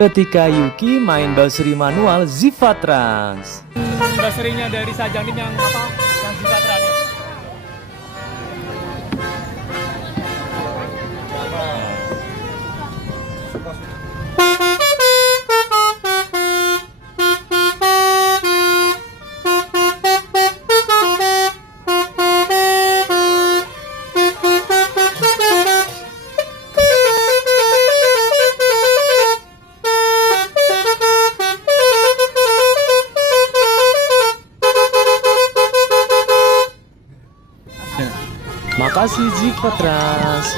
Ketika Yuki main basuri manual Zivatrans. Basurinya dari Sajanin yang apa? Yang Zivatra ya. Makasih Zivatrans.